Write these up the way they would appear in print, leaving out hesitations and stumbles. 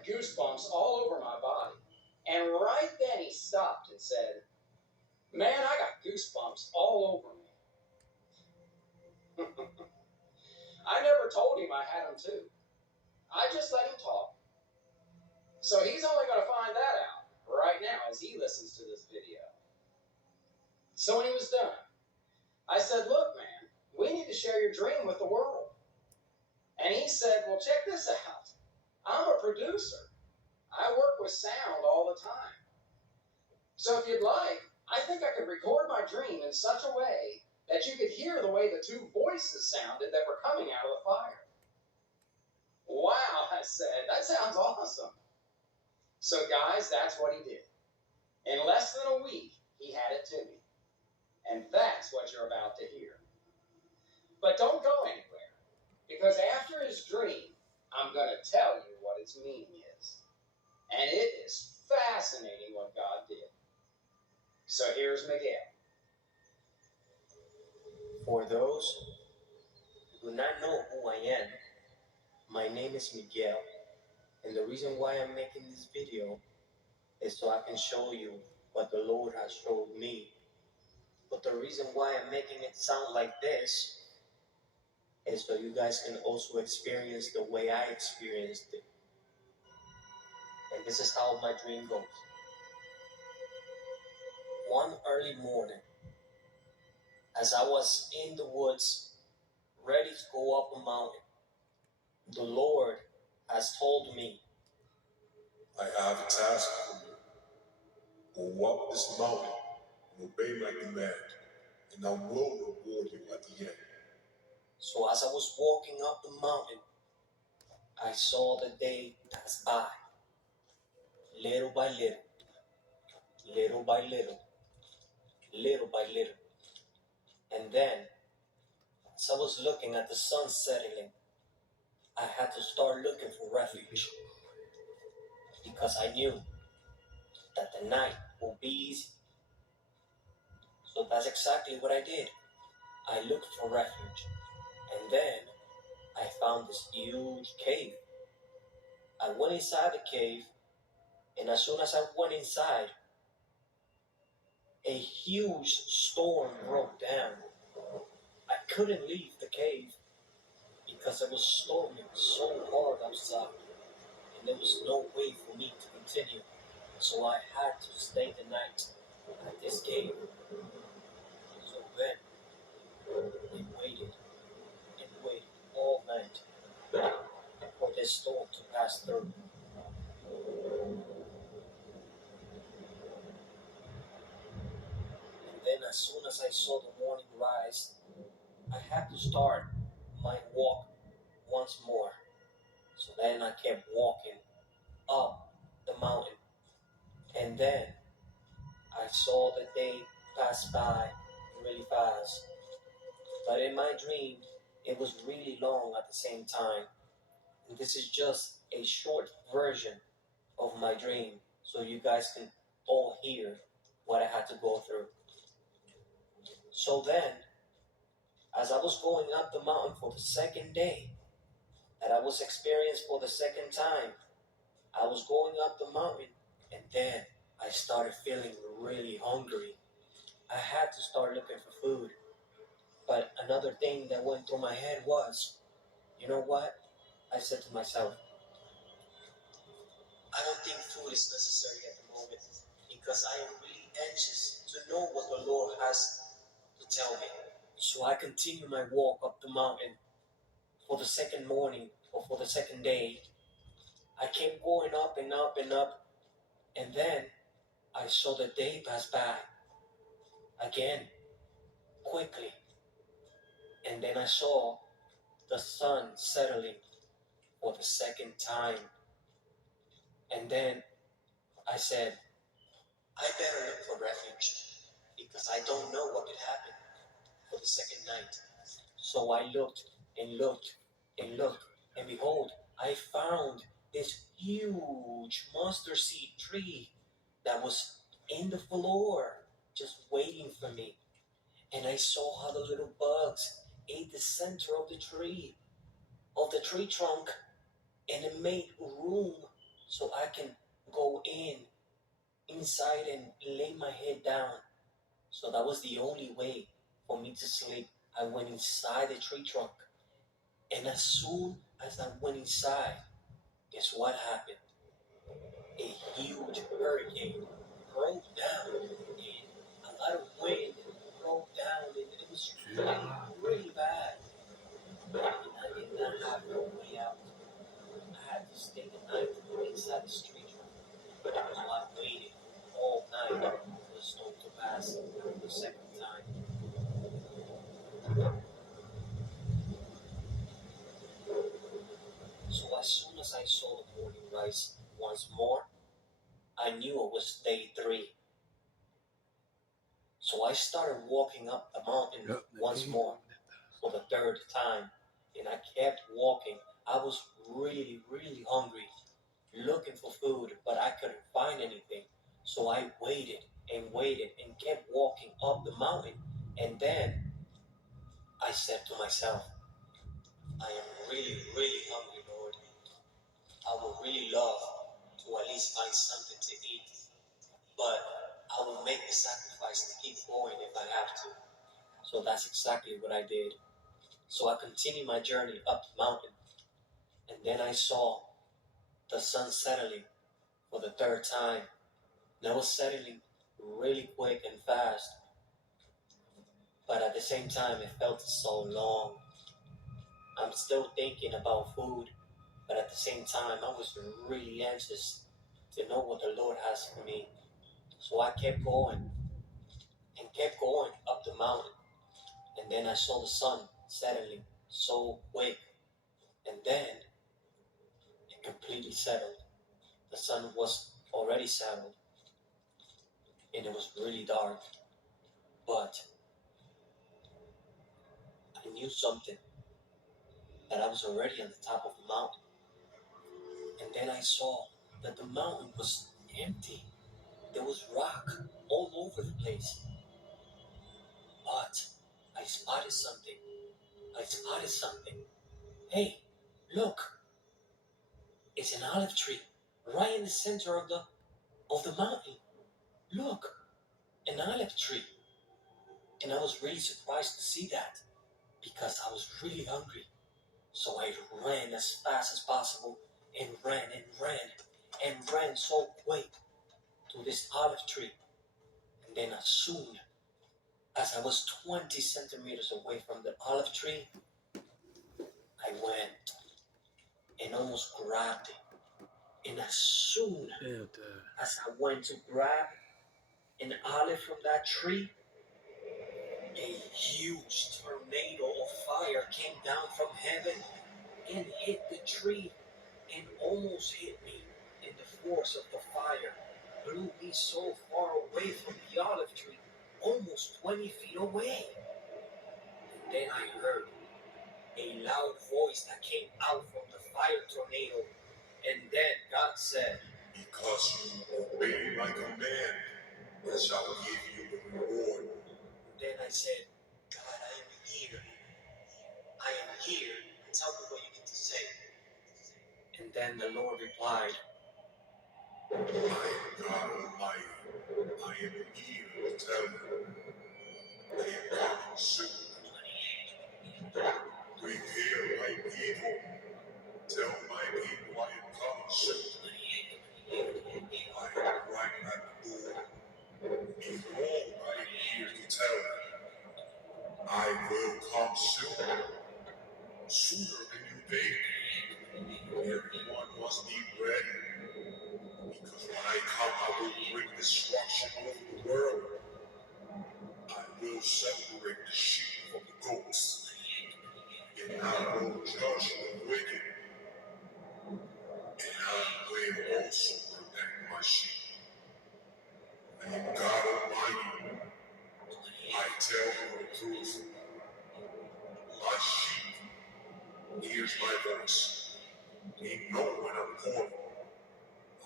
got goosebumps all over my body. And right then he stopped and said, "Man, I got goosebumps all over me." I never told him I had them too. I just let him talk. So he's only going to find that out right now as he listens to this video. So when he was done, I said, "Look, man, we need to share your dream with the world." And he said, "Well, check this out. I'm a producer. I work with sound all the time. So if you'd like, I think I could record my dream in such a way that you could hear the way the two voices sounded that were coming out of the fire." "Wow," I said, "that sounds awesome." So guys, that's what he did. In less than a week, he had it to me. And that's what you're about to hear. But don't go anywhere, because after his dream, I'm going to tell you what its meaning is. And it is fascinating what God did. So here's Miguel. For those who do not know who I am, my name is Miguel, and the reason why I'm making this video is so I can show you what the Lord has showed me. But the reason why I'm making it sound like this is so you guys can also experience the way I experienced it. And this is how my dream goes. One early morning, as I was in the woods, ready to go up a mountain, the Lord has told me, "I have a task for you. Go up this mountain and obey my command, and I will reward you at the end." So as I was walking up the mountain, I saw the day pass by, little by little, little by little, little by little. And then, as I was looking at the sun setting, I had to start looking for refuge, because I knew that the night will be easy. So that's exactly what I did. I looked for refuge, and then I found this huge cave. I went inside the cave, and as soon as I went inside, a huge storm broke down. I couldn't leave the cave because it was storming so hard outside, and there was no way for me to continue. So I had to stay the night at this cave. So then we waited and waited all night for this storm to pass through. And then as soon as I saw the morning rise, I had to start my walk once more. So then I kept walking up the mountain. And then I saw the day pass by really fast. But in my dream, it was really long at the same time. And this is just a short version of my dream, so you guys can all hear what I had to go through. So then, as I was going up the mountain for the second day, that I was experienced for the second time, I was going up the mountain, and then I started feeling really hungry. I had to start looking for food. But another thing that went through my head was, you know what? I said to myself, I don't think food is necessary at the moment, because I am really anxious to know what the Lord has to tell me. So I continued my walk up the mountain for the second morning, or for the second day. I kept going up and up and up, and then I saw the day pass by again, quickly. And then I saw the sun settling for the second time. And then I said, I better look for refuge, because I don't know what could happen for the second night. So I looked and looked and looked, and behold, I found this huge mustard seed tree that was in the floor, just waiting for me. And I saw how the little bugs ate the center of the tree trunk, and it made room so I can go inside and lay my head down. So that was the only way for me to sleep. I went inside the tree trunk. And as soon as I went inside, guess what happened? A huge hurricane broke down and a lot of wind broke down and it was really, really bad. And I did not have no way out. I had to stay the night inside the street trunk. So I waited all night for the storm to pass the second time. So as soon as I saw the morning rise once more, I knew it was day 3. So I started walking up the mountain once more for the 3rd time. And I kept walking. I was really, really hungry, looking for food, but I couldn't find anything. So I waited and waited and kept walking up the mountain. And then I said to myself, I am really, really hungry, Lord. I would really love to at least find something to eat, but I will make the sacrifice to keep going if I have to. So that's exactly what I did. So I continued my journey up the mountain, and then I saw the sun settling for the 3rd time. And it was settling really quick and fast, but at the same time it felt so long. I'm still thinking about food, but at the same time I was really anxious to know what the Lord has for me. So I kept going and kept going up the mountain, and then I saw the sun settling so quick, and then it completely settled. The sun was already settled, and it was really dark, but I knew something, that I was already on the top of the mountain. And then I saw that the mountain was empty. There was rock all over the place. But I spotted something. I spotted something. Hey, look. It's an olive tree right in the center of the mountain. Look, an olive tree. And I was really surprised to see that because I was really hungry. So I ran as fast as possible and ran and ran and ran so quick to this olive tree. And then as soon as I was 20 centimeters away from the olive tree, I went and almost grabbed it. And as soon as I went to grab an olive from that tree, a huge tornado of fire came down from heaven and hit the tree and almost hit me. And the force of the fire blew me so far away from the olive tree, almost 20 feet away. And then I heard a loud voice that came out from the fire tornado. And then God said, Because you obeyed my command, I shall give you the reward. Then I said, God, I am here. I am here. Tell me what you need to say. And then the Lord replied, I am God Almighty. I am here to tell you. I am coming soon. Prepare my people. Tell my people I am coming soon. I am right at the door. Behold, I am here to tell you. I will come soon. Sooner than you think. Everyone must be ready. Because when I come, I will bring destruction over the world. I will separate the sheep from the goats. And I will judge the wicked. And I will also protect my sheep. I am God Almighty. I tell you the truth. My sheep hears my voice. They know when I'm calling.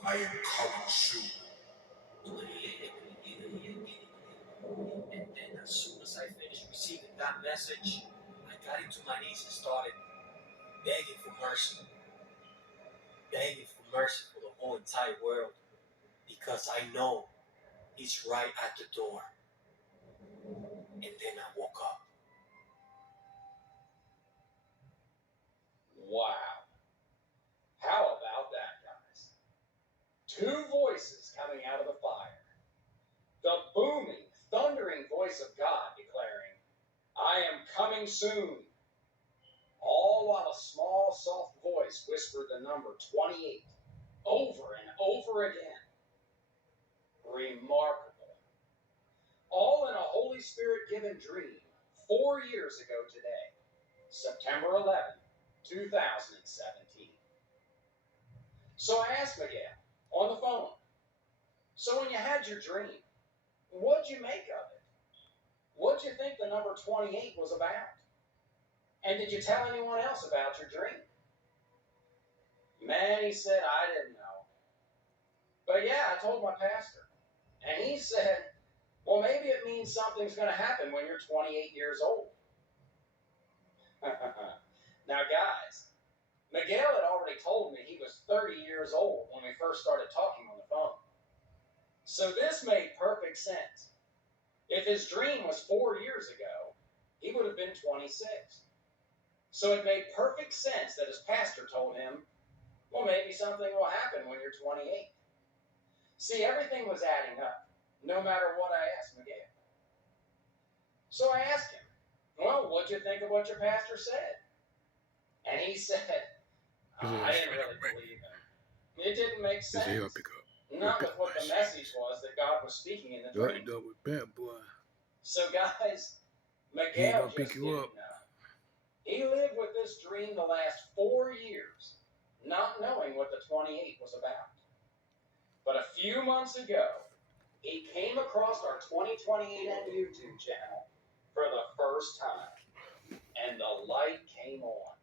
I am coming soon. And then as soon as I finished receiving that message, I got into my knees and started begging for mercy. Begging for mercy for the Holy entire world because I know He's right at the door. And then I woke up. Wow. How about that, guys? Two voices coming out of the fire. The booming, thundering voice of God declaring, I am coming soon. All while a small, soft voice whispered the number 28 over and over again. Remarkable. All in a Holy Spirit-given dream 4 years ago today, September 11, 2017. So I asked Miguel on the phone, so when you had your dream, what'd you make of it? What'd you think the number 28 was about? And did you tell anyone else about your dream? Man, he said, I didn't know. But yeah, I told my pastor. And he said, well, maybe it means something's going to happen when you're 28 years old. Now, guys, Miguel had already told me he was 30 years old when we first started talking on the phone. So this made perfect sense. If his dream was 4 years ago, he would have been 26. So it made perfect sense that his pastor told him, well, maybe something will happen when you're 28. See, everything was adding up, no matter what I asked Miguel. So I asked him, well, what'd you think of what your pastor said? And he said, I didn't really believe him. It didn't make sense. Not with what the message was that God was speaking in the dream. So guys, Miguel just didn't know. He lived with this dream the last 4 years, not knowing what the 28 was about. But a few months ago, he came across our 2028N YouTube channel for the first time, and the light came on.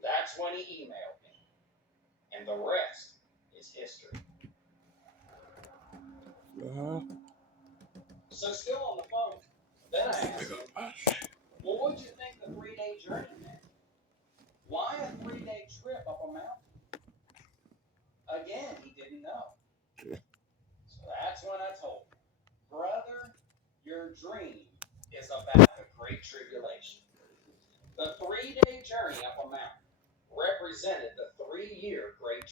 That's when he emailed me, and the rest is history. So still on the phone, then I asked him, well, what'd you think the 3-day journey meant? Why a 3-day trip up a mountain? Again, he didn't know. So that's when I told him, brother, your dream is about the Great Tribulation. The 3-day journey up a mountain represented the 3-year Great